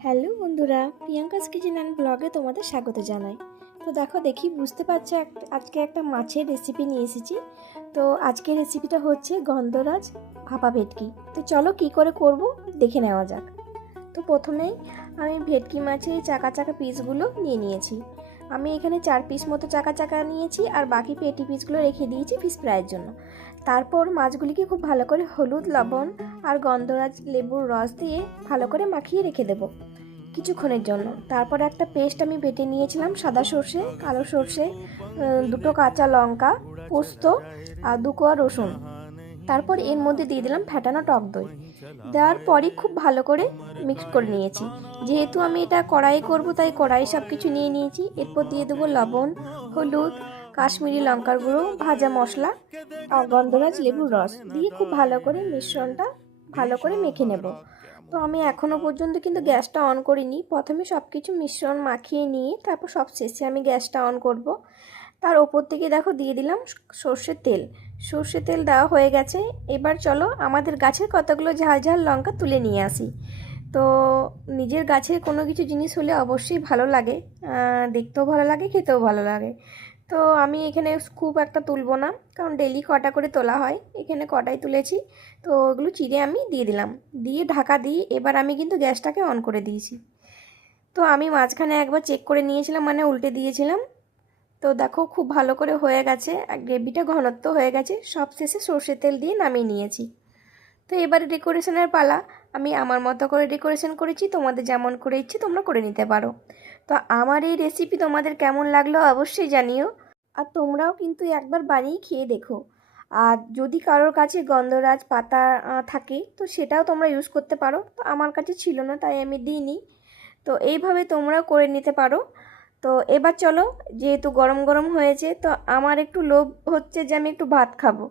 Hello বন্ধুরা, Priyanka's kitchen and ব্লগে তোমাদের স্বাগত জানাই। তো দেখি বুঝতে পারছো আজকে একটা মাছের রেসিপি নিয়ে এসেছি। তো আজকের রেসিপিটা হচ্ছে গন্ধরাজ ভাপা ভেটকি। তো চলো কি করে করব দেখে নেওয়া যাক। তো প্রথমেই আমি ভেটকি মাছের চাকা চাকা পিসগুলো নিয়ে নিয়েছি। আমি এখানে 4 পিস মতো চাকা চাকা নিয়েছি আর বাকি পেটি পিসগুলো রেখে দিয়েছি ফিশ ফ্রাইয়ের জন্য। তারপর মাছগুলিকে খুব ভালো করে হলুদ, লবণ আর গন্ধরাজ লেবুর রস দিয়ে ভালো করে মাখিয়ে রেখে দেবো কিছুক্ষণের জন্য। তারপর একটা পেস্ট আমি বেটে নিয়েছিলাম, সাদা সর্ষে, কালো সর্ষে, দুটো কাঁচা লঙ্কা, পোস্ত আর 2 কোয়া রসুন। তারপর এর মধ্যে দিয়ে দিলাম ফ্যাটানো টক দই। দেওয়ার পরই খুব ভালো করে মিক্স করে নিয়েছি। যেহেতু আমি এটা কড়াই করব তাই কড়াই সব কিছু নিয়ে নিয়েছি। এরপর দিয়ে দেবো লবণ, হলুদ, কাশ্মীরি লঙ্কার গুঁড়ো, ভাজা মশলা আর গন্ধরাজ লেবুর রস দিয়ে খুব ভালো করে মিশ্রণটা ভালো করে মেখে নেব। তো আমি এখনও পর্যন্ত কিন্তু গ্যাসটা অন করিনি। প্রথমে সব কিছু মিশ্রণ মাখিয়ে নিয়ে তারপর সব শেষে আমি গ্যাসটা অন করব। তার ওপর থেকে দেখো দিয়ে দিলাম সর্ষের তেল। সর্ষের তেল দেওয়া হয়ে গেছে। এবার চলো আমাদের গাছের কতগুলো ঝাল ঝাল লঙ্কা তুলে নিয়ে আসি। তো নিজের গাছের কোনো কিছু জিনিস হলে অবশ্যই ভালো লাগে, দেখতেও ভালো লাগে, খেতেও ভালো লাগে। তো আমি এখানে খুব একটা তুলবো না, কারণ ডেলি কটা করে তোলা হয়, এখানে কটাই তুলেছি। তো ওগুলো চিড়ে আমি দিয়ে দিলাম, দিয়ে ঢাকা দিয়ে এবার আমি কিন্তু গ্যাসটাকে অন করে দিয়েছি। তো আমি মাঝখানে একবার চেক করে নিয়েছিলাম, মানে উল্টে দিয়েছিলাম। তো দেখো খুব ভালো করে হয়ে গেছে, আর গ্রেভিটা ঘনত্ব হয়ে গেছে। সব শেষে সর্ষের তেল দিয়ে নামিয়ে নিয়েছি। তো এবারে ডেকোরেশনের পালা। আমি আমার মতো করে ডেকোরেশন করেছি, তোমাদের যেমন করে ইচ্ছে তোমরা করে নিতে পারো। তো আমার এই রেসিপি তোমাদের কেমন লাগলো অবশ্যই জানিও, আর তোমরাও কিন্তু একবার বানিয়ে খেয়ে দেখো। আর যদি কারোর কাছে গন্ধরাজ পাতা থাকে তো সেটাও তোমরা ইউজ করতে পারো। তো আমার কাছে ছিল না তাই আমি দিইনি। তো এইভাবে তোমরাও করে নিতে পারো। তো এবার চলো, যেহেতু গরম গরম হয়েছে তো আমার একটু লোভ হচ্ছে যে আমি একটু ভাত খাবো।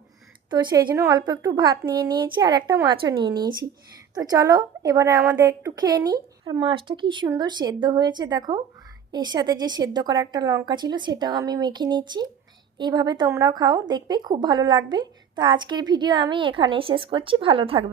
তো সেই জন্য অল্প একটু ভাত নিয়ে নিয়েছি আর একটা মাছও নিয়ে নিয়েছি। তো চলো এবারে আমাদের একটু খেয়ে নিই। আর মাছটা কি সুন্দর সেদ্ধ হয়েছে দেখো। এর সাথে যে সেদ্ধ করা একটা লঙ্কা ছিল সেটাও আমি মেখে নিচ্ছি। এইভাবে তোমরাও খাও, দেখবে খুব ভালো লাগবে। তো আজকের ভিডিও আমি এখানেই শেষ করছি। ভালো থাকবে।